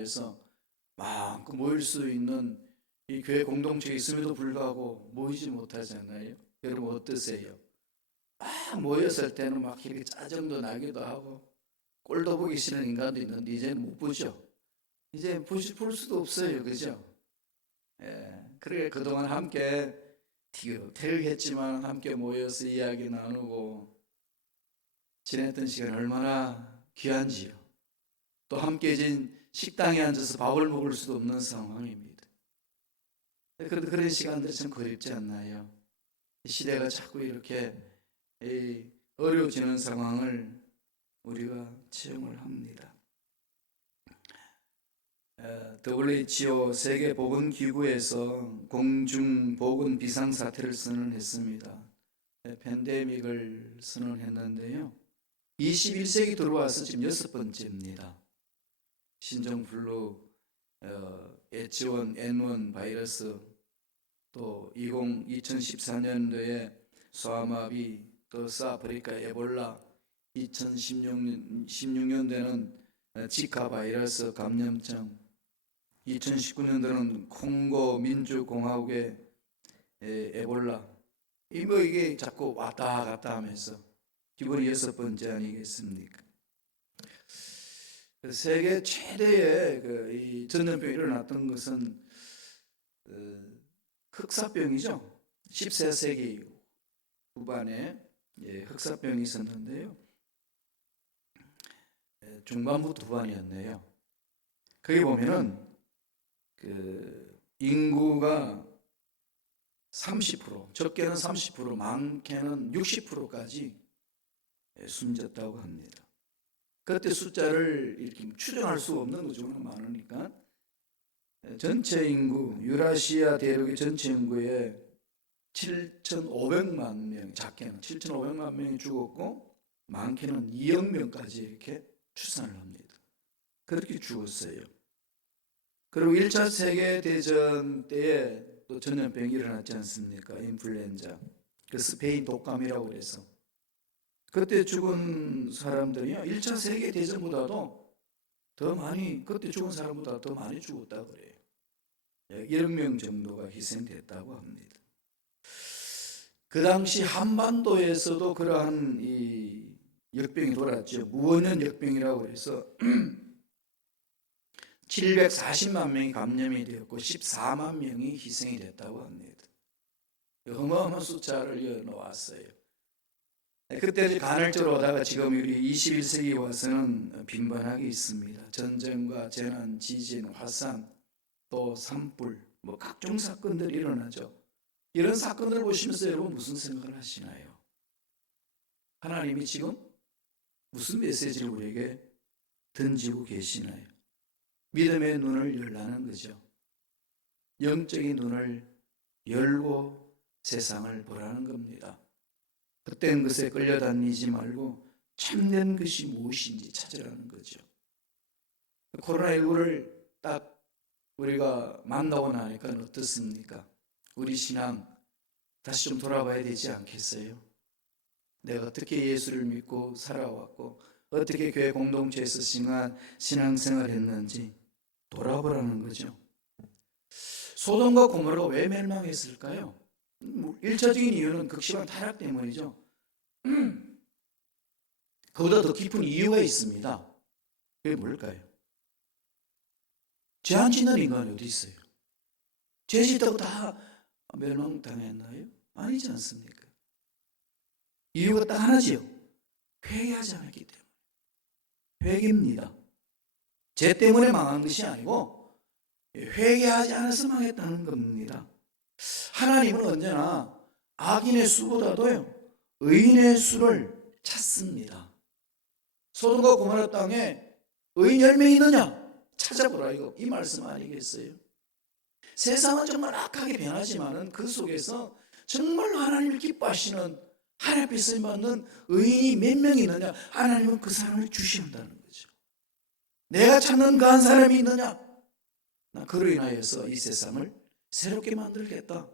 그래서 마음껏 모일 수 있는 이 교회 공동체가 있음에도 불구하고 모이지 못하잖아요. 여러분 어떠세요? 막 모였을 때는 막 이렇게 짜증도 나기도 하고 꼴도 보기 싫은 인간도 있는데 이제는 못 보죠. 이제 볼 수도 없어요. 그죠? 예. 그래 그동안 함께 티격태격했지만 함께 모여서 이야기 나누고 지냈던 시간 얼마나 귀한지요. 또 함께 진 식당에 앉아서 밥을 먹을 수도 없는 상황입니다. 그런데 그런 시간들이 참 그립지 않나요? 시대가 자꾸 이렇게 어려워지는 상황을 우리가 체험을 합니다. WHO 세계보건기구에서 공중보건 비상사태를 선언했습니다. 팬데믹을 선언했는데요. 21세기 들어와서 지금 6번째입니다. 신종플루, H1N1 바이러스, 또 2014년도에 소아마비, 또 사프리카 에볼라, 2016년도에는 지카 바이러스 감염증, 2019년도는 콩고 민주공화국의 에볼라, 이게 자꾸 왔다 갔다 하면서 이번이 6번째 아니겠습니까? 세계 최대의 이 전염병이 일어났던 것은 흑사병이죠. 14세기 후반에 흑사병이 있었는데요. 중반부터 후반이었네요. 거기 보면은 인구가 30%, 적게는 30%, 많게는 60%까지 숨졌다고 합니다. 그때 숫자를 이렇게 추정할 수 없는 거죠. 많으니까. 전체 인구, 유라시아 대륙의 전체 인구의 7,500만 명, 작게는 7,500만 명이 죽었고 많게는 2억 명까지 이렇게 추산을 합니다. 그렇게 죽었어요. 그리고 1차 세계대전 때에 또 전염병이 일어났지 않습니까? 인플루엔자. 그 스페인 독감이라고 해서. 그때 죽은 사람들이요. 1차 세계대전보다도 더 많이, 그때 죽은 사람보다 더 많이 죽었다고 그래요. 1억 명 정도가 희생됐다고 합니다. 그 당시 한반도에서도 그러한 이 역병이 돌았죠. 무원년 역병이라고 해서 740만 명이 감염이 되었고 14만 명이 희생이 됐다고 합니다. 어마어마한 숫자를 놓았어요. 그때 간헐적으로 오다가 지금 우리 21세기 와서는 빈번하게 있습니다. 전쟁과 재난, 지진, 화산, 또 산불, 뭐 각종 사건들이 일어나죠. 이런 사건을 보시면서 여러분 무슨 생각을 하시나요? 하나님이 지금 무슨 메시지를 우리에게 던지고 계시나요? 믿음의 눈을 열라는 거죠. 영적인 눈을 열고 세상을 보라는 겁니다. 헛된 것에 끌려다니지 말고 참된 것이 무엇인지 찾으라는 거죠. 코로나19를 딱 우리가 만나고 나니까 어떻습니까? 우리 신앙 다시 좀 돌아봐야 되지 않겠어요? 내가 어떻게 예수를 믿고 살아왔고 어떻게 교회 공동체에서 신앙생활을 했는지 돌아보라는 거죠. 소돔과 고모라가 왜 멸망했을까요? 1차적인 이유는 극심한 타락 때문이죠. 그보다 더 깊은 이유가 있습니다. 그게 뭘까요? 죄 안 짓는 인간이 어디 있어요? 죄 짓다고 다 멸망당했나요? 아니지 않습니까? 이유가 딱 하나지요. 회개하지 않았기 때문에. 회개입니다. 죄 때문에 망한 것이 아니고 회개하지 않아서 망했다는 겁니다. 하나님은 언제나 악인의 수보다도요 의인의 수를 찾습니다. 소돔과 고모라 땅에 의인 10명 있느냐? 찾아보라 이 말씀 아니겠어요? 세상은 정말 악하게 변하지만은 그 속에서 정말 하나님을 기뻐하시는 하나님 앞에 쓰임받는 의인이 몇 명 있느냐? 하나님은 그 사람을 주신다는 거죠. 내가 찾는 그 한 사람이 있느냐? 나 그로 인하여서 이 세상을 새롭게 만들겠다.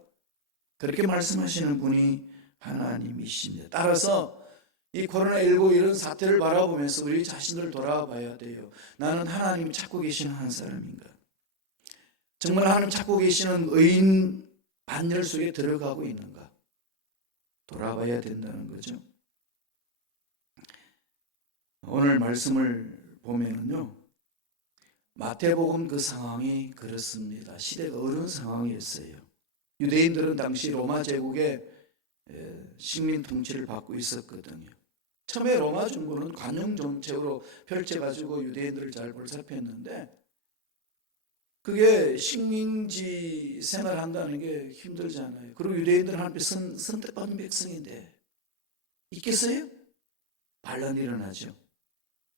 그렇게 말씀하시는 분이 하나님이십니다. 따라서 이 코로나19 이런 사태를 바라보면서 우리 자신을 돌아봐야 돼요. 나는 하나님이 찾고 계시는 한 사람인가? 정말 하나님 찾고 계시는 의인 반열 속에 들어가고 있는가? 돌아봐야 된다는 거죠. 오늘 말씀을 보면은요, 마태복음 그 상황이 그렇습니다. 시대가 어려운 상황이었어요. 유대인들은 당시 로마 제국의 식민 통치를 받고 있었거든요. 처음에 로마 정부는 관용 정책으로 펼쳐가지고 유대인들을 잘 보살폈는데, 그게 식민지 생활한다는 게 힘들잖아요. 그리고 유대인들은 하나님께 선택받은 백성인데 있겠어요? 반란 일어나죠.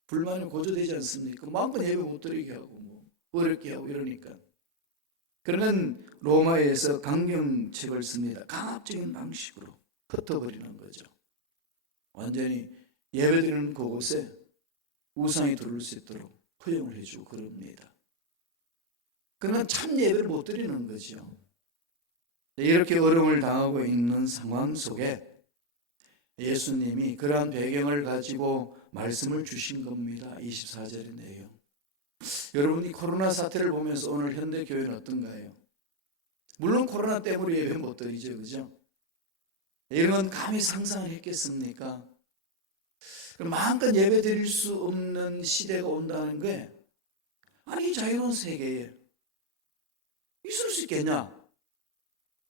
불만이 고조되지 않습니까? 마음껏 예배 못 드리게 하고 어렵게 하고 이러니까. 그러면 로마에서 강경책을 씁니다. 강압적인 방식으로 흩어버리는 거죠. 완전히 예배드리는 그곳에 우상이 들어올 수 있도록 허용을 해주고 그럽니다. 그러면 참 예배를 못 드리는 거죠. 이렇게 어려움을 당하고 있는 상황 속에 예수님이 그러한 배경을 가지고 말씀을 주신 겁니다. 24절의 내용. 여러분이 코로나 사태를 보면서 오늘 현대 교회는 어떤가요? 물론 코로나 때문에 예배 못 드리죠, 그죠? 이런 건 감히 상상을 했겠습니까? 마음껏 예배 드릴 수 없는 시대가 온다는 게, 아니 자유로운 세계에 있을 수 있겠냐?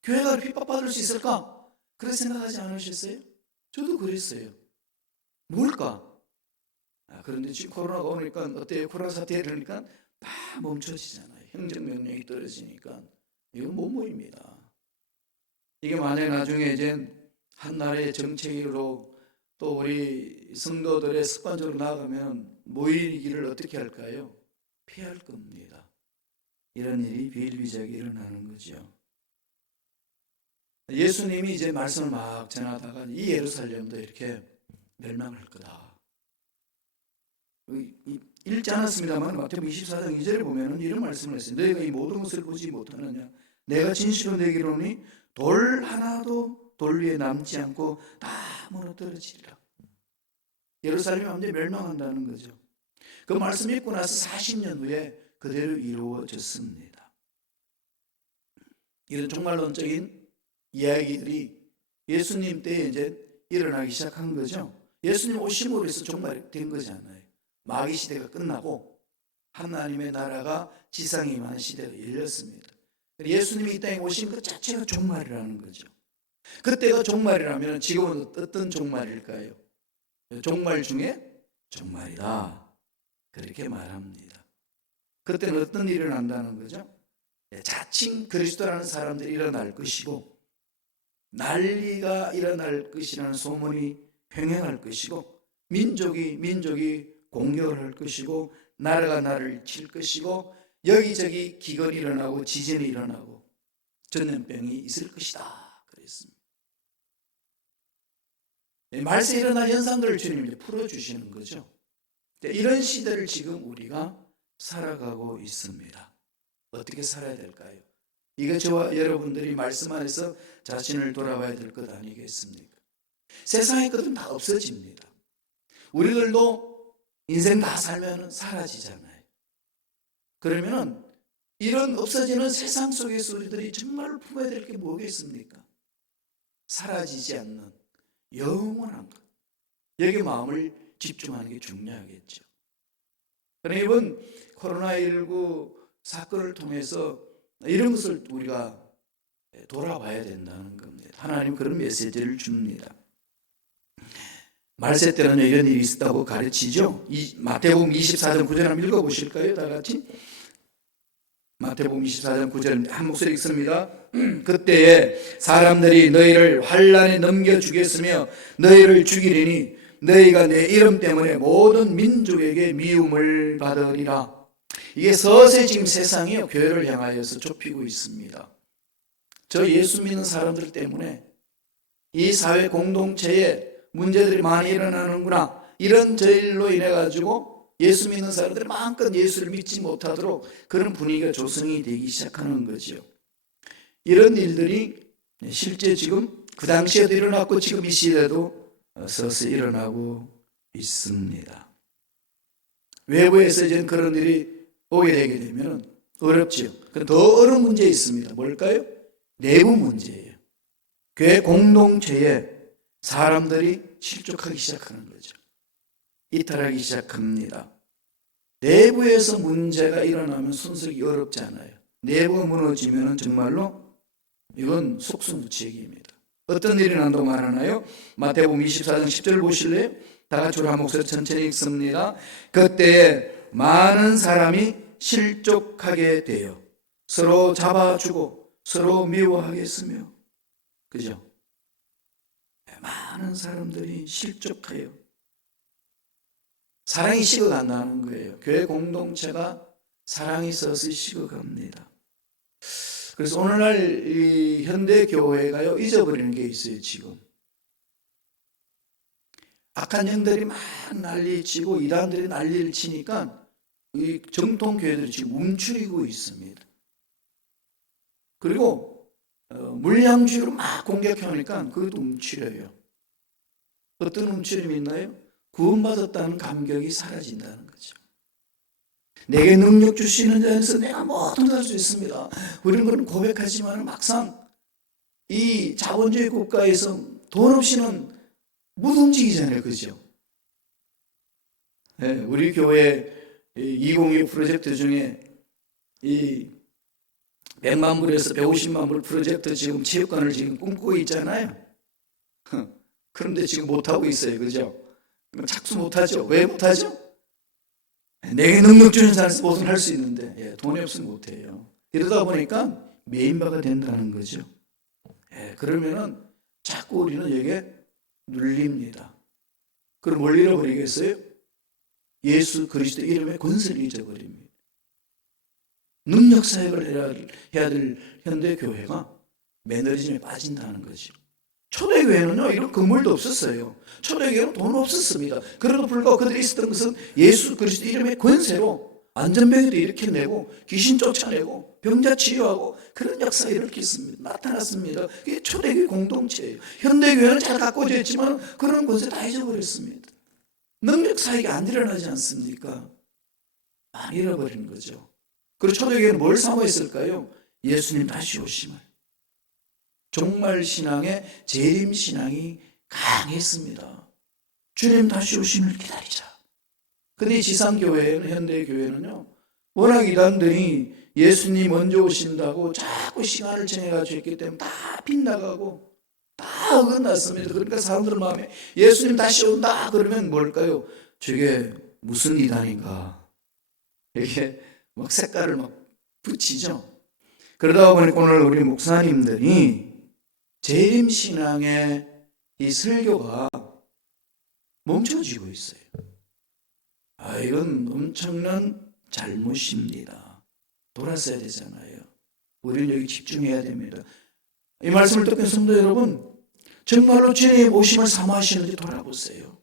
교회가 핍박받을 수 있을까? 그렇게 생각하지 않으셨어요? 저도 그랬어요. 뭘까? 그런데 지금 코로나가 오니까 어때요? 코로나 사태에 이러니까 다 멈춰지잖아요. 행정명령이 떨어지니까 이건 못 모입니다. 이게 만약에 나중에 이제 한 나라의 정책으로 또 우리 성도들의 습관적으로 나아가면 모이기를 어떻게 할까요? 피할 겁니다. 이런 일이 비일비재하게 일어나는 거죠. 예수님이 이제 말씀을 막 전하다가 이 예루살렘도 이렇게 멸망할 거다. 읽지 않았습니다만 마태복음 24장 2절에 보면은 이런 말씀을 했어요. 너희가 이 모든 것을 보지 못하느냐? 내가 진실로 내게 이르노니 돌 하나도 돌 위에 남지 않고 다 무너뜨려지리라. 예루살렘이 완전히 멸망한다는 거죠. 그 말씀 읽고 나서 40년 후에 그대로 이루어졌습니다. 이런 종말론적인 이야기들이 예수님 때에 이제 일어나기 시작한 거죠. 예수님 오심으로 해서 종말이 된 거잖아요. 마귀 시대가 끝나고 하나님의 나라가 지상에 임하는 시대가 열렸습니다. 예수님이 이 땅에 오신 것 자체가 종말이라는 거죠. 그때가 종말이라면 지금은 어떤 종말일까요? 종말 중에 종말이다. 그렇게 말합니다. 그때는 어떤 일이 일어난다는 거죠? 자칭 그리스도라는 사람들이 일어날 것이고 난리가 일어날 것이라는 소문이 횡행할 것이고 민족이 공격을 할 것이고 나라가 나라를 칠 것이고 여기저기 기근이 일어나고 지진이 일어나고 전염병이 있을 것이다 그랬습니다. 말세 일어날 현상들을 주님이 풀어주시는 거죠. 이런 시대를 지금 우리가 살아가고 있습니다. 어떻게 살아야 될까요? 이거 저와 여러분들이 말씀 안에서 자신을 돌아봐야 될 것 아니겠습니까? 세상의 것은 다 없어집니다. 우리들도 인생 다 살면 사라지잖아요. 그러면 이런 없어지는 세상 속에서 우리들이 정말 품어야 될 게 뭐겠습니까? 사라지지 않는 영원한 것. 여기 마음을 집중하는 게 중요하겠죠. 그러나 이번 코로나19 사건을 통해서 이런 것을 우리가 돌아봐야 된다는 겁니다. 하나님 그런 메시지를 줍니다. 말세 때는 이런 일이 있었다고 가르치죠. 마태복음 24장 9절 한번 읽어보실까요? 다 같이. 마태복음 24장 9절 한 목소리 읽습니다. 그때에 사람들이 너희를 환란에 넘겨주겠으며 너희를 죽이리니 너희가 내 이름 때문에 모든 민족에게 미움을 받으리라. 이게 서서히 지금 세상이 교회를 향하여서 좁히고 있습니다. 저 예수 믿는 사람들 때문에 이 사회 공동체에 문제들이 많이 일어나는구나. 이런 저일로 인해 가지고 예수 믿는 사람들이 마음껏 예수를 믿지 못하도록 그런 분위기가 조성이 되기 시작하는 거죠. 이런 일들이 실제 지금 그 당시에도 일어났고 지금 이 시대도 서서히 일어나고 있습니다. 외부에서 이제 그런 일이 오게 되게 되면 어렵죠. 더 어려운 문제 있습니다. 뭘까요? 내부 문제예요. 교회 공동체에 사람들이 실족하기 시작하는 거죠. 이탈하기 시작합니다. 내부에서 문제가 일어나면 순서기 어렵지 않아요. 내부가 무너지면 정말로 이건 속수무책입니다. 어떤 일이 난다고 말하나요? 마태복음 24장 10절 보실래요? 다 같이 한 목소리 천천히 읽습니다. 그때에 많은 사람이 실족하게 돼요. 서로 잡아주고 서로 미워하겠으며, 그죠? 많은 사람들이 실족해요. 사랑이 식어간다는 거예요. 교회 공동체가 사랑이 서서히 식어갑니다. 그래서 오늘날 이 현대 교회가요, 잊어버리는 게 있어요. 지금 악한 영들이 막 난리치고 이단들이 난리를 치니까 이 정통 교회들이 지금 움츠리고 있습니다. 그리고 물량주의로 막 공격하니까 그것도 움츠려요. 어떤 움츠림이 있나요? 구원받았다는 감격이 사라진다는 거죠. 내게 능력 주시는 자에서 내가 뭐든 할 수 있습니다. 우리는 그런 고백하지만 막상 이 자본주의 국가에서 돈 없이는 못 움직이잖아요. 그죠? 네, 우리 교회 2022 프로젝트 중에 이 100만 불에서 150만 불 프로젝트 지금 체육관을 지금 꿈꾸고 있잖아요. 그런데 지금 못하고 있어요. 그죠? 착수 못하죠. 왜 못하죠? 내게 능력 주는 자에서 뭐든 할 수 있는데 돈이 없으면 못해요. 이러다 보니까 메인바가 된다는 거죠. 그러면은 자꾸 우리는 여기에 눌립니다. 그럼 뭘 잃어버리겠어요? 예수 그리스도 이름의 권세를 잊어버립니다. 능력 사역을 해야 될 현대 교회가 매너리즘에 빠진다는 거죠. 초대교회는요, 이런 건물도 없었어요. 초대교회는 돈 없었습니다. 그래도 불구하고 그들이 있었던 것은 예수 그리스도 이름의 권세로 안전병에도 일으켜내고 귀신 쫓아내고 병자 치유하고 그런 역사가 일으켰습니다. 나타났습니다. 이게 초대교회 공동체예요. 현대교회는 잘 가꿔져 있지만 그런 권세 다 잊어버렸습니다. 능력 사역이 안 일어나지 않습니까? 많이 잃어버린 거죠. 그리고 초대교회는 뭘 사모했을까요? 예수님 다시 오심을. 종말 신앙의 재림 신앙이 강했습니다. 주님 다시 오심을 기다리자. 근데 지상교회는, 현대교회는요, 워낙 이단들이 예수님 먼저 오신다고 자꾸 시간을 정해가지고 했기 때문에 다 빗나가고 다 어긋났습니다. 그러니까 사람들 마음에 예수님 다시 온다 그러면 뭘까요? 저게 무슨 이단인가, 이렇게 막 색깔을 막 붙이죠. 그러다 보니까 오늘 우리 목사님들이 재림신앙의 이 설교가 멈춰지고 있어요. 이건 엄청난 잘못입니다. 돌아서야 되잖아요. 우리는 여기 집중해야 됩니다. 이 말씀을 듣는 성도 여러분, 정말로 주님 오심을 사모하시는지 돌아보세요.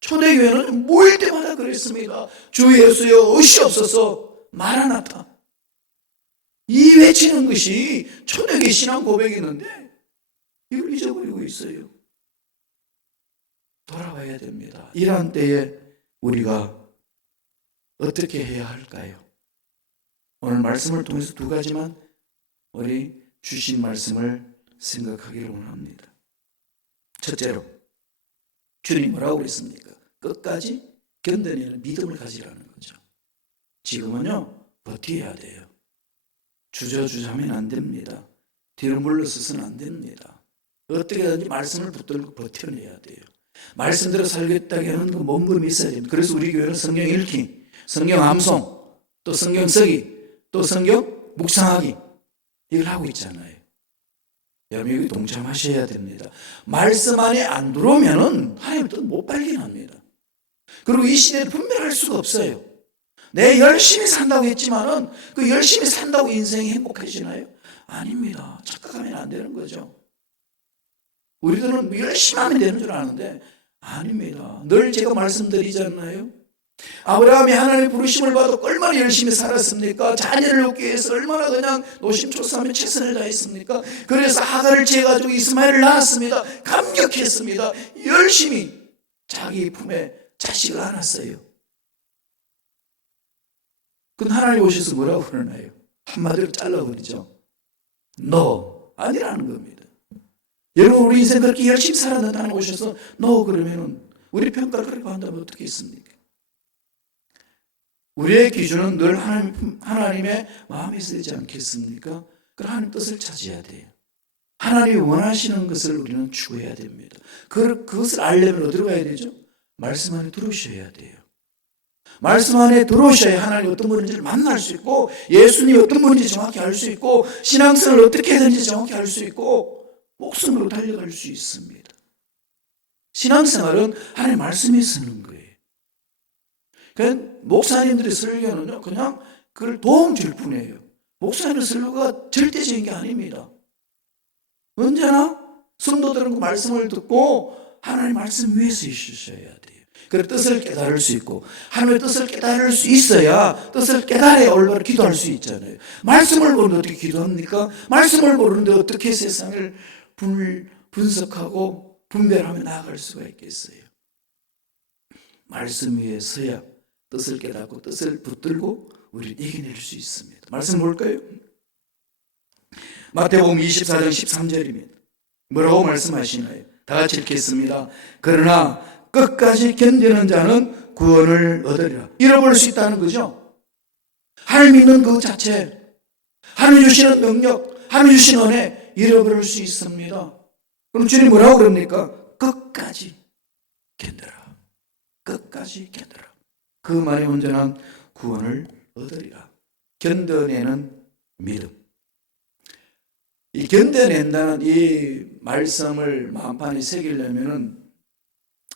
초대교회는 모일 때마다 그랬습니다. 주 예수여 오시옵소서, 마라나타. 이 외치는 것이 초대교회 신앙 고백이었는데 이걸 잊어버리고 있어요. 돌아와야 됩니다. 이러한 때에 우리가 어떻게 해야 할까요? 오늘 말씀을 통해서 두 가지만 우리 주신 말씀을 생각하기를 원합니다. 첫째로, 주님 뭐라고 그랬습니까? 끝까지 견뎌내는 믿음을 가지라는 거죠. 지금은요, 버텨야 돼요. 주저주저하면 안 됩니다. 뒤로 물러서서는 안 됩니다. 어떻게든지 말씀을 붙들고 버텨내야 돼요. 말씀대로 살겠다고 하는 그 몸부림이 있어야 됩니다. 그래서 우리 교회는 성경 읽기, 성경 암송, 또 성경 쓰기, 또 성경 묵상하기, 이걸 하고 있잖아요. 여러분 여기 동참하셔야 됩니다. 말씀 안에 안 들어오면은 하나님의 뜻 못 발견합니다. 그리고 이 시대를 분별할 수가 없어요. 내 열심히 산다고 했지만은 그 열심히 산다고 인생이 행복해지나요? 아닙니다. 착각하면 안 되는 거죠. 우리들은 열심히 하면 되는 줄 아는데 아닙니다. 늘 제가 말씀드리잖아요. 아브라함이 하나님의 부르심을 받고 얼마나 열심히 살았습니까? 자녀를 얻기 위해서 얼마나 그냥 노심초사하며 최선을 다했습니까? 그래서 하갈을 재가지고 이스마엘을 낳았습니다. 감격했습니다. 열심히 자기 품에 자식을 안았어요. 그건 하나님 오셔서 뭐라고 그러나요? 한마디로 잘라버리죠. 너 아니라는 겁니다. 여러분, 우리 인생 그렇게 열심히 살았는데 하나님 오셔서 너 그러면은 우리 평가를 그렇게 한다면 어떻게 있습니까? 우리의 기준은 늘 하나님의 마음에 있지 않겠습니까? 그 하나님 뜻을 찾아야 돼요. 하나님이 원하시는 것을 우리는 추구해야 됩니다. 그것을 알려면 어디로 가야 되죠? 말씀 안에 들어오셔야 돼요. 말씀 안에 들어오셔야 하나님 어떤 분인지를 만날 수 있고, 예수님이 어떤 분인지 정확히 알 수 있고, 신앙생활을 어떻게 해야 되는지 정확히 알 수 있고, 목숨으로 달려갈 수 있습니다. 신앙생활은 하나님의 말씀에 쓰는 거예요. 그러니까 목사님들의 설교는요, 그냥 그걸 도움 줄 뿐이에요. 목사님의 설교가 절대적인 게 아닙니다. 언제나 성도들은 그 말씀을 듣고 하나님의 말씀 위에서 있으셔야 돼요. 그 뜻을 깨달을 수 있고, 하나님의 뜻을 깨달을 수 있어야 뜻을 깨달아야 올바로 기도할 수 있잖아요. 말씀을 모르는데 어떻게 기도합니까? 말씀을 모르는데 어떻게 세상을 분석하고 분별하며 나아갈 수가 있겠어요? 말씀 위에 서야 뜻을 깨닫고 뜻을 붙들고 우리를 이겨낼 수 있습니다. 말씀 뭘까요? 마태복음 24장 13절입니다. 뭐라고 말씀하시나요? 다 같이 읽겠습니다. 그러나 끝까지 견디는 자는 구원을 얻으리라. 잃어버릴 수 있다는 거죠. 하나님 믿는 그 자체, 하나님 주시는 능력, 하나님 주시는 은혜 잃어버릴 수 있습니다. 그럼 주님 뭐라고 그럽니까? 끝까지 견뎌라. 끝까지 견뎌라. 그 말에 온전한 구원을 얻으리라. 견뎌내는 믿음. 이 견뎌낸다는 이 말씀을 마음판에 새기려면은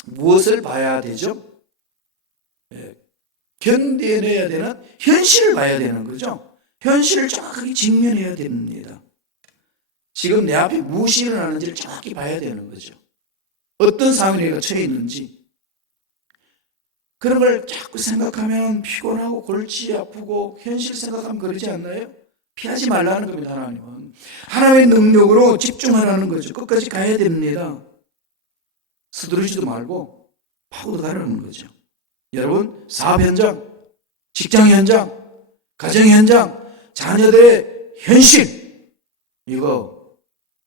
무엇을 봐야 되죠? 견뎌내야 되는 현실을 봐야 되는 거죠. 현실을 정확하게 직면해야 됩니다. 지금 내 앞에 무엇이 일어나는지를 정확히 봐야 되는 거죠. 어떤 상황에 내가 처해 있는지. 그런 걸 자꾸 생각하면 피곤하고 골치 아프고 현실 생각하면 그러지 않나요? 피하지 말라는 겁니다. 하나님은 하나님의 능력으로 집중하라는 거죠. 끝까지 가야 됩니다. 서두르지도 말고 파고들어가라는 거죠. 여러분, 사업 현장, 직장 현장, 가정 현장, 자녀들의 현실, 이거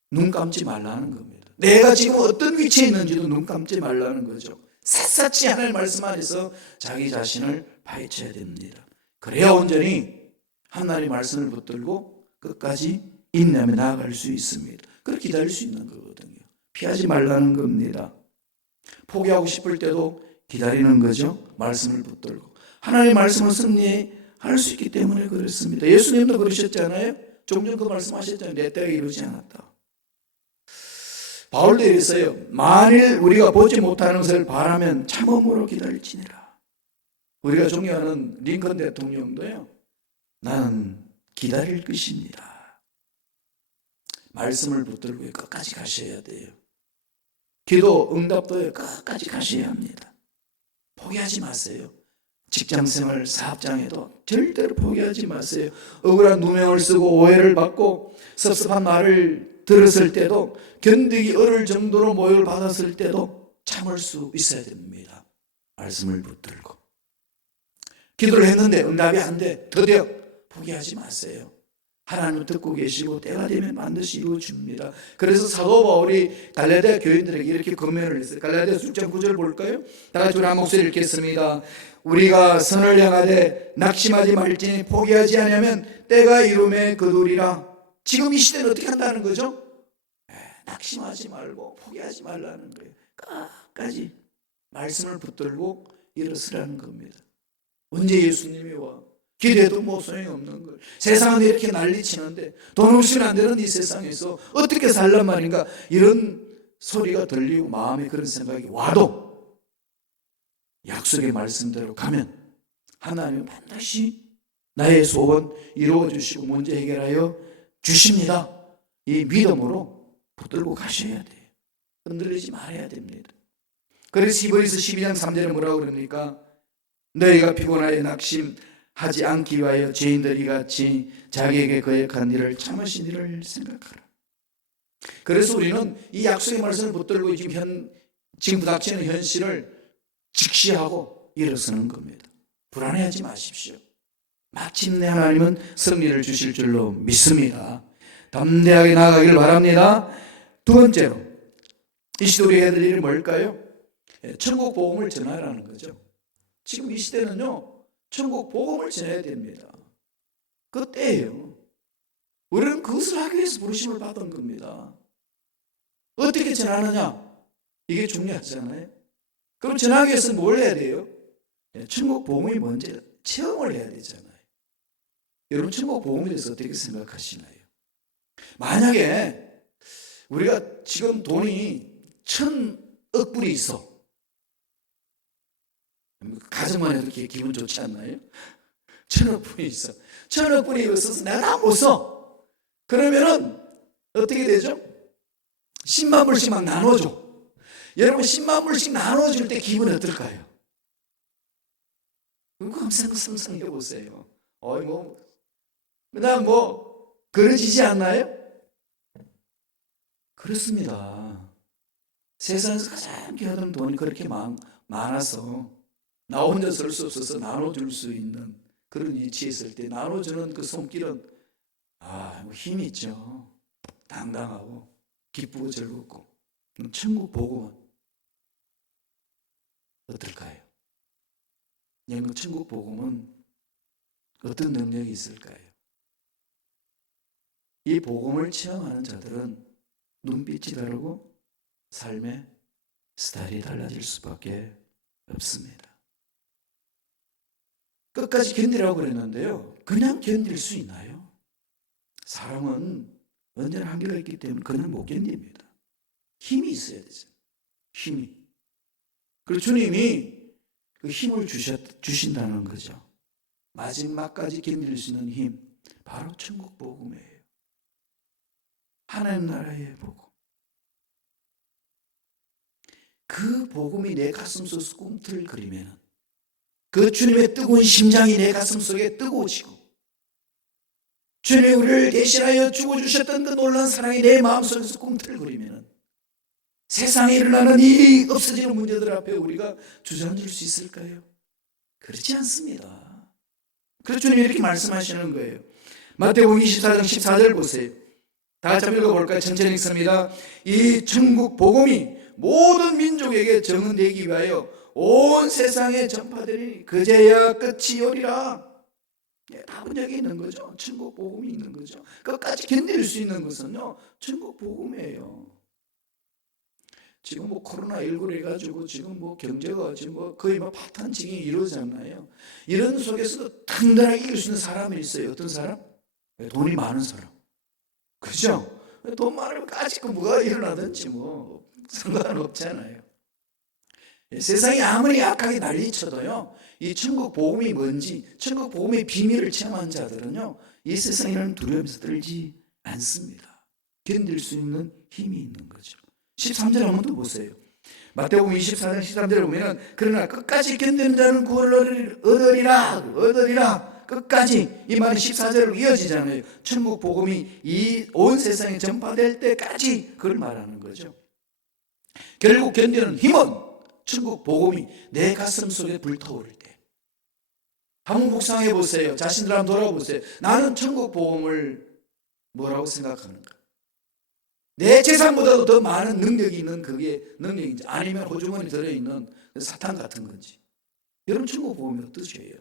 눈 감지 말라는 겁니다. 내가 지금 어떤 위치에 있는지도 눈 감지 말라는 거죠. 샅샅이 하나님의 말씀 안에서 자기 자신을 파헤쳐야 됩니다. 그래야 온전히 하나님의 말씀을 붙들고 끝까지 인내하며 나아갈 수 있습니다. 그렇게 기다릴 수 있는 거거든요. 피하지 말라는 겁니다. 포기하고 싶을 때도 기다리는 거죠. 말씀을 붙들고. 하나님의 말씀을 승리할 수 있기 때문에 그렇습니다. 예수님도 그러셨잖아요. 종종 그 말씀하셨잖아요. 내 때가 이루지 않았다. 바울도 이랬어요. 만일 우리가 보지 못하는 것을 바라면 참음으로 기다릴지니라. 우리가 존경하는 링컨 대통령도요. 나는 기다릴 것입니다. 말씀을 붙들고 끝까지 가셔야 돼요. 기도 응답도 끝까지 가셔야 합니다. 포기하지 마세요. 직장생활, 사업장에도 절대로 포기하지 마세요. 억울한 누명을 쓰고 오해를 받고 섭섭한 말을 들었을 때도, 견디기 어려울 정도로 모욕을 받았을 때도 참을 수 있어야 됩니다. 말씀을 붙들고. 기도를 했는데 응답이 안 돼. 드디어 포기하지 마세요. 하나님을 듣고 계시고 때가 되면 반드시 이루어줍니다. 그래서 사도 바울이 갈라디아 교인들에게 이렇게 권면을 했어요. 갈라디아 6장 9절 볼까요? 다 같이 우리 한 목소리 읽겠습니다. 우리가 선을 향하되 낙심하지 말지니 포기하지 않으면 때가 이름에 거두리라. 지금 이 시대는 어떻게 한다는 거죠? 낙심하지 말고 포기하지 말라는 거예요. 끝까지 말씀을 붙들고 일어서라는 겁니다. 언제 예수님이 와? 기도해도 뭐 소용이 없는 걸. 세상은 이렇게 난리치는데 돈 없이는 안 되는 이 세상에서 어떻게 살란 말인가, 이런 소리가 들리고 마음에 그런 생각이 와도 약속의 말씀대로 가면 하나님은 반드시 나의 소원 이루어 주시고 문제 해결하여 주십니다. 이 믿음으로 붙들고 가셔야 돼요. 흔들리지 말아야 됩니다. 그래서 히브리서 12장 3절에 뭐라고 그럽니까? 너희가 피곤하여 낙심하지 않기 위하여 죄인들이 같이 자기에게 거역한 일을 참으신 일을 생각하라. 그래서 우리는 이 약속의 말씀을 붙들고 지금 부닥치는 현실을 직시하고 일어서는 겁니다. 불안해하지 마십시오. 마침내 하나님은 승리를 주실 줄로 믿습니다. 담대하게 나아가길 바랍니다. 두 번째로 이 시대에 해야 될 일이 뭘까요? 천국 복음을 전하라는 거죠. 지금 이 시대는요, 천국 복음을 전해야 됩니다. 그 때예요. 우리는 그것을 하기 위해서 부르심을 받은 겁니다. 어떻게 전하느냐? 이게 중요하잖아요. 그럼 전하기 위해서 뭘 해야 돼요? 천국 복음이 뭔지 체험을 해야 되잖아요. 여러분, 천국 복음에 대해서 어떻게 생각하시나요? 만약에 우리가 지금 돈이 1,000억 불이 있어. 가정만 해도 이렇게 기분 좋지 않나요? 1,000억 불이 있어. 1,000억 불이 있어서 내가 다 못 써. 그러면은 어떻게 되죠? 10만 불씩 막 나눠줘. 여러분, 10만 불씩 나눠줄 때 기분이 어떨까요? 그거 한번 상상해 보세요. 그냥 그러지지 않나요? 그렇습니다. 세상에서 가장 귀하던 돈이 그렇게 많아서 나 혼자 쓸 수 없어서 나눠줄 수 있는 그런 위치에 있을 때 나눠주는 그 손길은 힘이 있죠. 당당하고 기쁘고 즐겁고. 천국 복음은 어떨까요? 천국 복음은 어떤 능력이 있을까요? 이 복음을 체험하는 자들은 눈빛이 다르고 삶의 스타일이 달라질 수밖에 없습니다. 끝까지 견디라고 그랬는데요, 그냥 견딜 수 있나요? 사람은 언제나 한계가 있기 때문에 그냥 못 견딥니다. 힘이 있어야 되죠. 힘이. 그리고 주님이 그 힘을 주신다는 거죠. 마지막까지 견딜 수 있는 힘, 바로 천국 복음이에요. 하나님 나라의 복음. 그 복음이 내 가슴 속에서 꿈틀거리면 그 주님의 뜨거운 심장이 내 가슴 속에 뜨거워지고 주님이 우리를 대신하여 죽어주셨던 그 놀라운 사랑이 내 마음속에서 꿈틀거리면 세상에 일어나는 이 없어지는 문제들 앞에 우리가 주저앉을 수 있을까요? 그렇지 않습니다. 그래서 주님이 이렇게 말씀하시는 거예요. 마태복음 24장 14절 보세요. 다 같이 한번 읽어볼까요? 천천히 읽습니다. 이 천국 복음이 모든 민족에게 증언되기 위하여 온 세상에 전파되리니 그제야 끝이 오리라. 답은 여기 있는 거죠. 천국 복음이 있는 거죠. 끝까지 견딜 수 있는 것은요, 천국 복음이에요. 지금 코로나19로 해가지고 지금 경제가 지금 거의 파탄치기 이러잖아요. 이런 속에서도 단단하게 이길 수 있는 사람이 있어요. 어떤 사람? 돈이 많은 사람. 그죠? 돈 많으면 까짓 뭐가 일어나든지 상관없잖아요. 세상이 아무리 약하게 난리쳐도요, 이 천국 복음이 뭔지, 천국 복음의 비밀을 체험한 자들은요, 이 세상에는 두려움에서 떨지 않습니다. 견딜 수 있는 힘이 있는 거죠. 13절 한번 더 보세요. 마태복음 24장 13절에 보면 그러나 끝까지 견디는 자는 구원을 얻으리라. 끝까지. 이 말이 14절로 이어지잖아요. 천국 복음이 이 온 세상에 전파될 때까지 그걸 말하는 거죠. 결국 견디는 힘은 천국 복음이 내 가슴 속에 불타오를 때. 한번 묵상해 보세요. 자신들 한번 돌아보세요. 나는 천국 복음을 뭐라고 생각하는가? 내 재산보다도 더 많은 능력이 있는 그게 능력인지, 아니면 호주머니 들어있는 사탕 같은 건지. 여러분, 천국 복음이 어떠세요?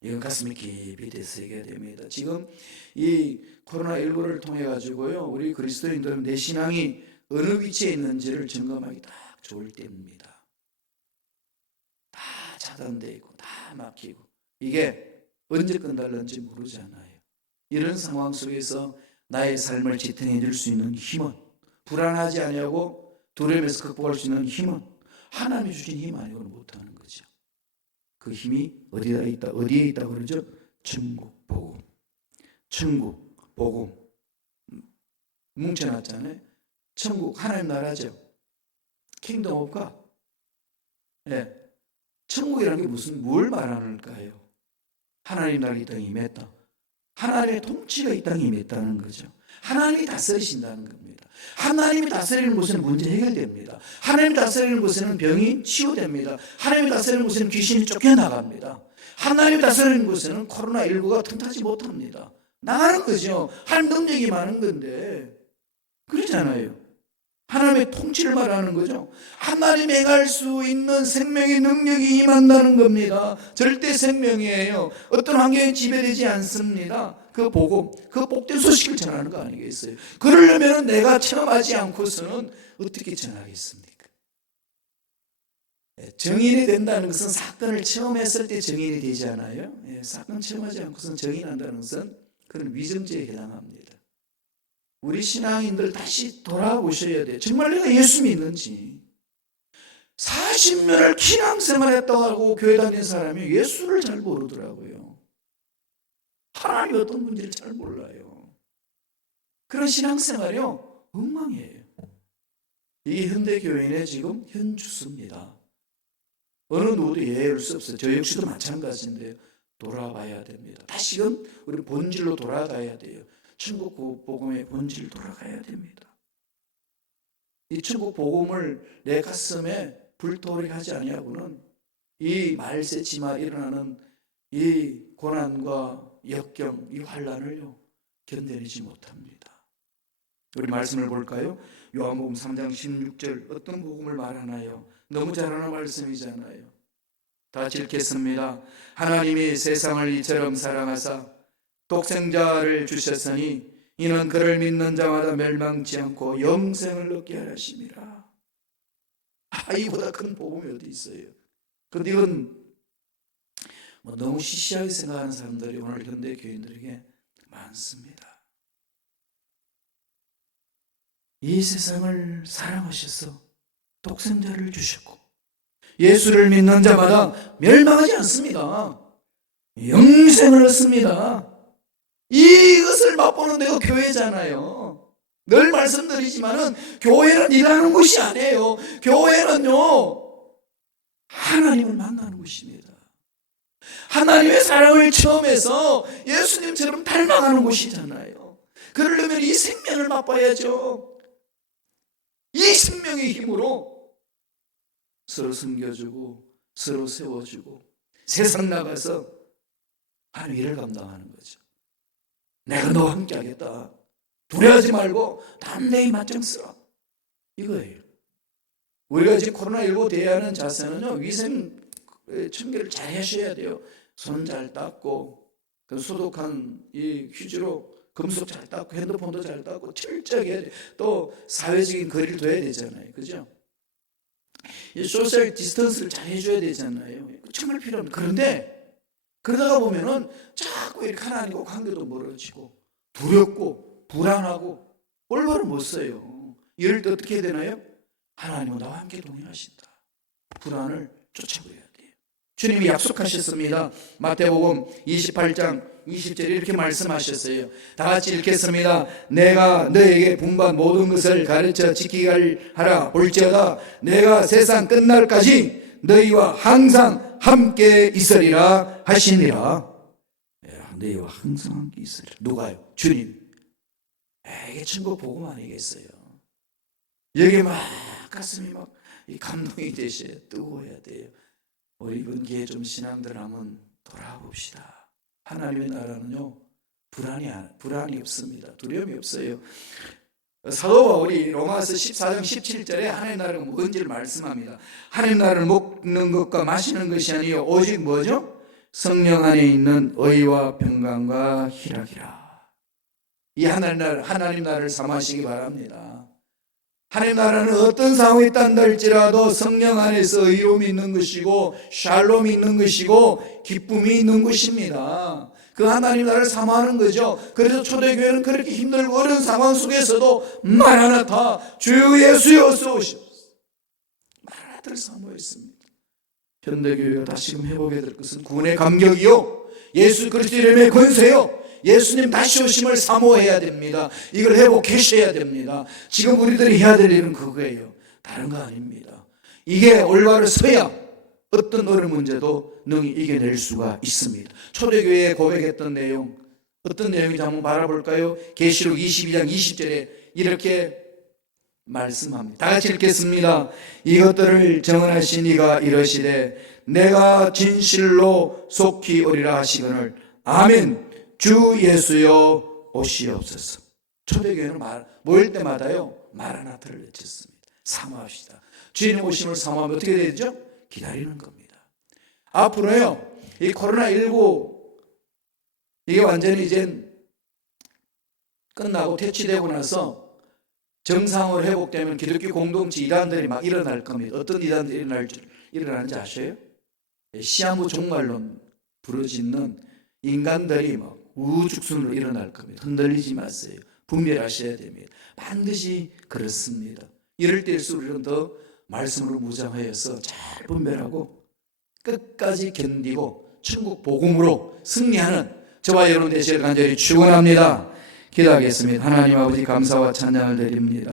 이건 가슴이 깊이 되새겨야 됩니다. 지금 이 코로나19를 통해 가지고요, 우리 그리스도인들은 내 신앙이 어느 위치에 있는지를 점검하기 딱 좋을 때입니다. 다 차단되어 있고 다 막히고 이게 언제 끝날는지 모르잖아요. 이런 상황 속에서 나의 삶을 지탱해 줄 수 있는 힘은, 불안하지 아니하고 두려움에서 극복할 수 있는 힘은 하나님이 주신 힘 아니고는 못하는 거죠. 그 힘이 어디에 있다고 그러죠? 천국 복음. 천국 복음 뭉쳐놨잖아요. 천국 하나님 나라죠. 킹덤 오브 갓. 네. 천국이라는 게 뭘 말하는가요? 하나님 나라가 이 땅에 임했다. 하나님의 통치가 이 땅에 임했다는 거죠. 하나님이 다스리신다는 겁니다. 하나님이 다스리는 곳에는 문제 해결됩니다. 하나님이 다스리는 곳에는 병이 치유됩니다. 하나님이 다스리는 곳에는 귀신이 쫓겨나갑니다. 하나님이 다스리는 곳에는 코로나19가 틈타지 못합니다. 나가는 거죠. 하나님 능력이 많은 건데 그렇잖아요. 하나님의 통치를 말하는 거죠. 하나님이 행할 수 있는 생명의 능력이 임한다는 겁니다. 절대 생명이에요. 어떤 환경에 지배되지 않습니다. 그 복음, 그 복된 소식을 전하는 거 아니겠어요? 그러려면 내가 체험하지 않고서는 어떻게 전하겠습니까? 정인이 된다는 것은 사건을 체험했을 때 정인이 되지 않아요? 사건 체험하지 않고서는 정인한다는 것은 그런 위정죄에 해당합니다. 우리 신앙인들 다시 돌아보셔야 돼요. 정말 내가 예수 믿는지. 40년을 신앙생활 했다고 하고 교회 다니는 사람이 예수를 잘 모르더라고요. 하나님이 어떤 분인지를 잘 몰라요. 그런 신앙생활이요, 엉망이에요. 이게 현대교인의 지금 현주소입니다. 어느 누구도 예외일 수 없어요. 저 역시도 마찬가지인데요. 돌아봐야 됩니다. 다시금 우리 본질로 돌아가야 돼요. 천국 복음의 본질 돌아가야 됩니다. 이 천국 복음을 내 가슴에 불타오르게 하지 아니하고는 이 말세지마 일어나는 이 고난과 역경, 이 환난을요 견뎌내지 못합니다. 우리 말씀을 볼까요? 요한복음 3장 16절 어떤 복음을 말하나요? 너무 잘 아는 말씀이잖아요. 다 같이 읽겠습니다. 하나님이 세상을 이처럼 사랑하사 독생자를 주셨으니 이는 그를 믿는 자마다 멸망치 않고 영생을 얻게 하심이라. 이보다 큰 복음이 어디 있어요? 그런데 이건 너무 시시하게 생각하는 사람들이 오늘 현대 교인들에게 많습니다. 이 세상을 사랑하셔서 독생자를 주셨고 예수를 믿는 자마다 멸망하지 않습니다. 영생을 얻습니다. 이것을 맛보는 데가 교회잖아요. 늘 말씀드리지만은 교회는 일하는 곳이 아니에요. 교회는요 하나님을 만나는 곳입니다. 하나님의 사랑을 체험해서 예수님처럼 닮아가는 곳이잖아요. 그러려면 이 생명을 맛봐야죠. 이 생명의 힘으로 서로 섬겨주고 서로 세워주고 세상 나가서 하나님 일을 감당하는 거죠. 내가 너와 함께 하겠다. 두려워하지 말고 담대히 맞짱 쓰라. 이거예요. 우리가 지금 코로나19 대하는 자세는요, 위생 청결을 잘 하셔야 돼요. 손 잘 닦고, 그 소독한 이 휴지로 금속 잘 닦고, 핸드폰도 잘 닦고, 철저하게 해야 돼요. 또 사회적인 거리를 둬야 되잖아요. 그죠? 이 소셜 디스턴스를 잘 해줘야 되잖아요. 정말 필요합니다. 그런데 그러다가 보면은 자꾸 이렇게 하나님과 관계도 멀어지고 두렵고 불안하고 올바로 못 써요. 이럴 때 어떻게 해야 되나요? 하나님은 나와 함께 동행하신다. 불안을 쫓아버려야 돼요. 주님이 약속하셨습니다. 마태복음 28장 20절에 이렇게 말씀하셨어요. 다 같이 읽겠습니다. 내가 너에게 분부한 모든 것을 가르쳐 지키게 하라. 볼지어다 내가 세상 끝날까지 너희와 항상 함께 있으리라 하시니라. 너희와 항상 함께 있으리라. 누가요? 주님. 이게 천국 복음 아니겠어요? 여기 막 가슴이 막 감동이 되셔야 뜨거워야 돼요. 이번 기회에 좀 신앙들 한번 돌아봅시다. 하나님의 나라는요 불안이 없습니다. 두려움이 없어요. 사도 바울이 로마서 14장 17절에 하나님 나라가 뭔지를 말씀합니다. 하나님 나라를 먹는 것과 마시는 것이 아니요 오직 뭐죠? 성령 안에 있는 의와 평강과 희락이라. 이 하나님 나라를 삼으시기 바랍니다. 하나님 나라는 어떤 상황이 있단다 할지라도 성령 안에서 의로움이 있는 것이고 샬롬이 있는 것이고 기쁨이 있는 것입니다. 그 하나님 나라를 사모하는 거죠. 그래서 초대교회는 그렇게 힘들고 어려운 상황 속에서도 마라나타 주 예수여 어서 오시옵소서 마라나타를 사모했습니다. 현대교회가 다시금 회복해야 될 것은 구원의 감격이요 예수 그리스도 이름의 권세요 예수님 다시 오심을 사모해야 됩니다. 이걸 회복하셔야 됩니다. 지금 우리들이 해야 될 일은 그거예요. 다른 거 아닙니다. 이게 올바로 서야 어떤 어려운 문제도 능히 이겨낼 수가 있습니다. 초대교회에 고백했던 내용, 어떤 내용인지 한번 바라볼까요? 계시록 22장 20절에 이렇게 말씀합니다. 다 같이 읽겠습니다. 이것들을 정언하신 이가 이러시되 내가 진실로 속히 오리라 하시거늘 아멘. 주 예수여 오시옵소서. 초대교회는 모일 때마다요 마라나타를 외쳤습니다. 사모합시다. 주님 오심을 사모하면 어떻게 되죠? 기다리는 겁니다. 앞으로요 이 코로나19 이게 완전히 이제 끝나고 퇴치되고 나서 정상으로 회복되면 기독교 공동체 이단들이 막 일어날 겁니다. 어떤 이단들이 일어나는지 아셔요? 시한부 종말론 부르짖는 인간들이 막 우죽순으로 일어날 겁니다. 흔들리지 마세요. 분별하셔야 됩니다. 반드시 그렇습니다. 이럴 때일수록 우리는 더 말씀으로 무장하여서 잘 분별하고 끝까지 견디고 천국 복음으로 승리하는 저와 여러분 되시길 간절히 축원합니다. 기도하겠습니다. 하나님 아버지 감사와 찬양을 드립니다.